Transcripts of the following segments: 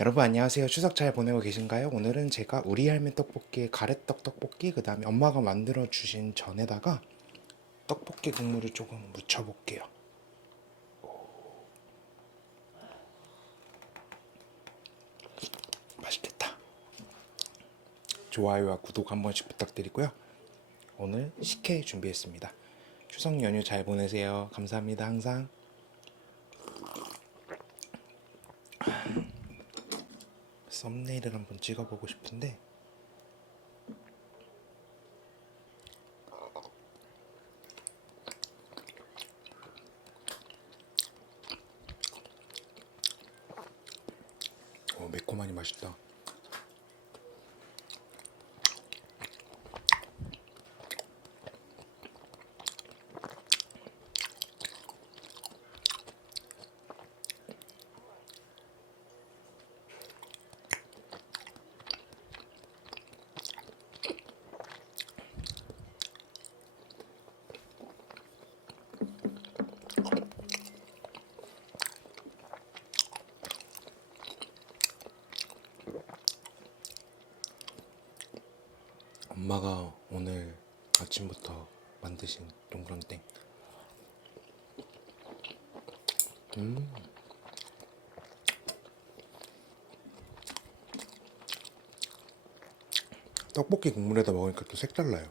여러분 안녕하세요. 추석 잘 보내고 계신가요? 오늘은 제가 우리 할매 떡볶이에 가래떡 떡볶이 그 다음에 엄마가 만들어 주신 전에다가 떡볶이 국물을 조금 묻혀 볼게요. 맛있겠다. 좋아요와 구독 한 번씩 부탁드리고요. 오늘 식혜 준비했습니다. 추석 연휴 잘 보내세요. 감사합니다. 항상. 썸네일을 한번 찍어보고 싶은데 매콤하니 맛있다. 엄마가 오늘 아침부터 만드신 동그랑땡. 떡볶이 국물에다 먹으니까 또 색달라요.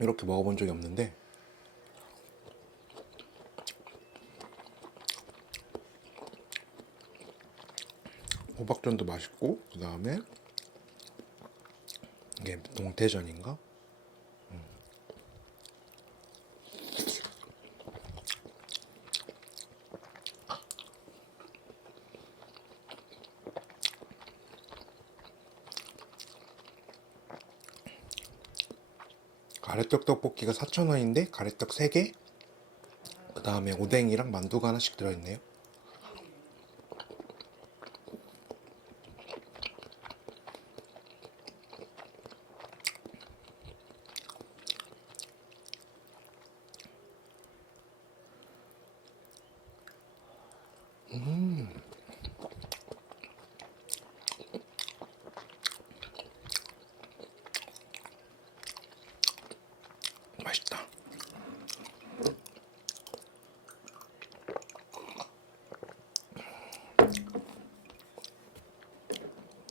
이렇게 먹어본 적이 없는데 호박전도 맛있고 그 다음에 이게 동태전인가? 가래떡 떡볶이가 4,000원인데 가래떡 3개 그 다음에 오뎅이랑 만두가 하나씩 들어있네요. 맛있다.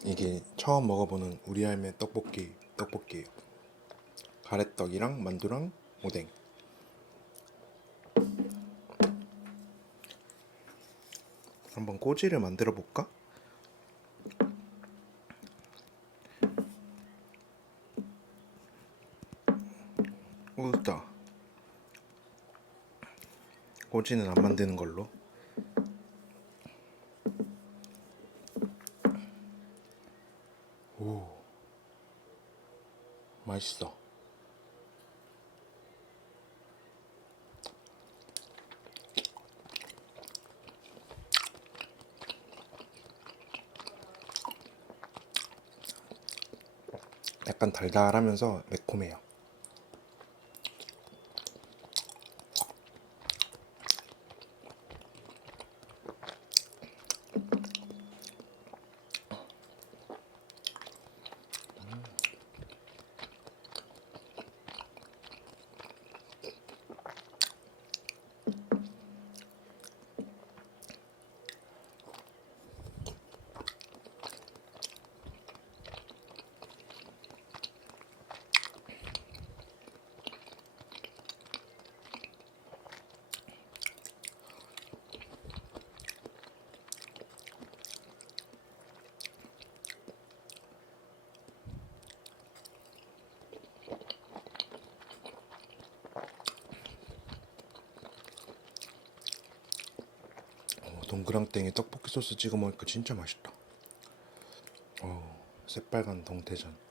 이게 처음 먹어보는 우리 할매 떡볶이에요. 가래떡이랑 만두랑 오뎅. 한번 꼬지를 만들어 볼까? 됐다. 꼬지는 안 만드는 걸로. 오, 맛있어. 약간 달달하면서 매콤해요. 동그랑땡에 떡볶이 소스 찍어 먹으니까 진짜 맛있다. 새빨간 동태전.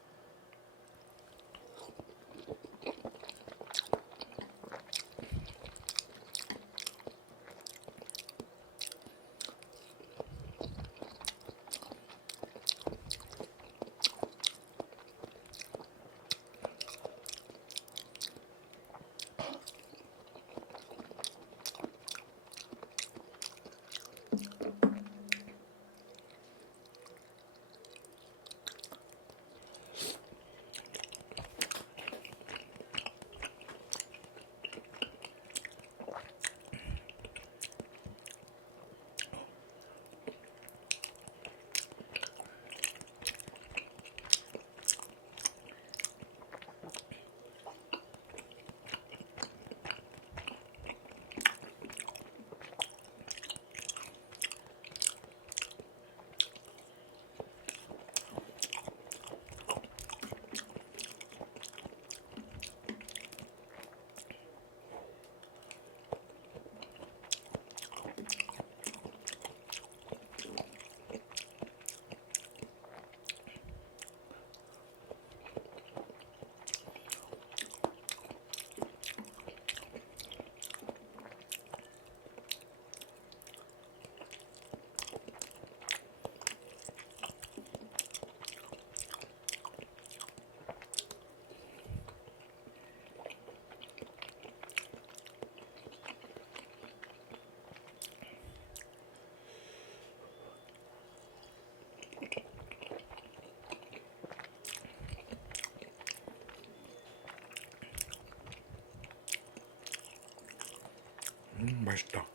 맛있다.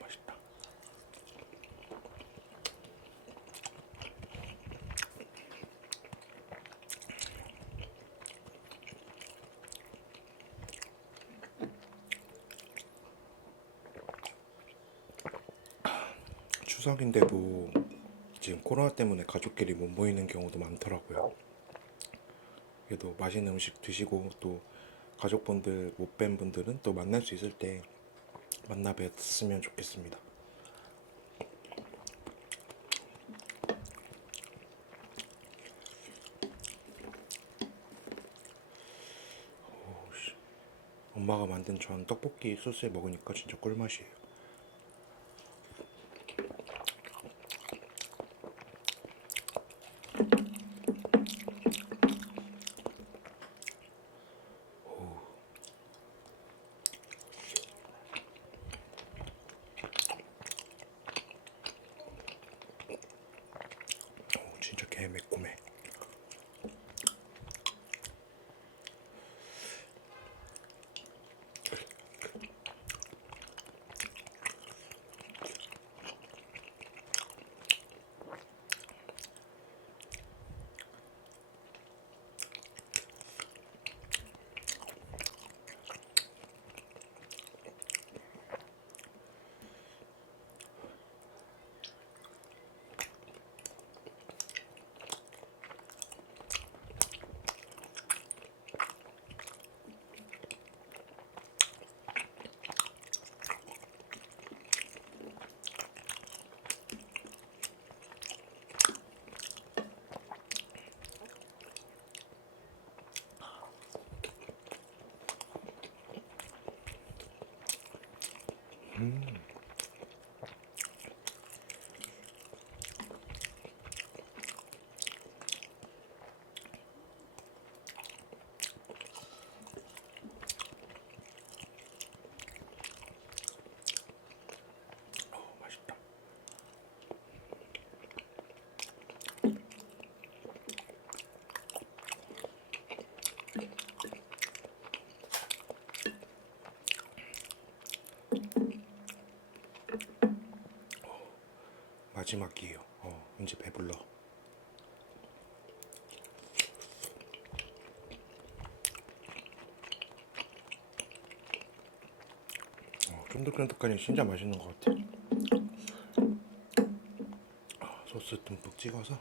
맛있다. 추석인데도 지금 코로나 때문에 가족끼리 못 모이는 경우도 많더라고요. 그래도 맛있는 음식 드시고 또 가족분들 못 뵌 분들은 또 만날 수 있을 때 만나 뵀으면 좋겠습니다. 엄마가 만든 전 떡볶이 소스에 먹으니까 진짜 꿀맛이에요. 진짜 개 매콤해. 맛있다. 마지막이에요. 이제 배불러. 쫀득쫀득하니 진짜 맛있는 것 같아. 소스 듬뿍 찍어서.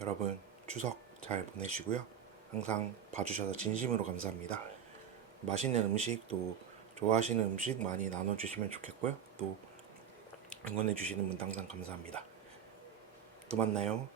여러분 추석 잘 보내시고요. 항상 봐주셔서 진심으로 감사합니다. 맛있는 음식 또 좋아하시는 음식 많이 나눠주시면 좋겠고요. 또 응원해주시는 분도 항상 감사합니다. 또 만나요.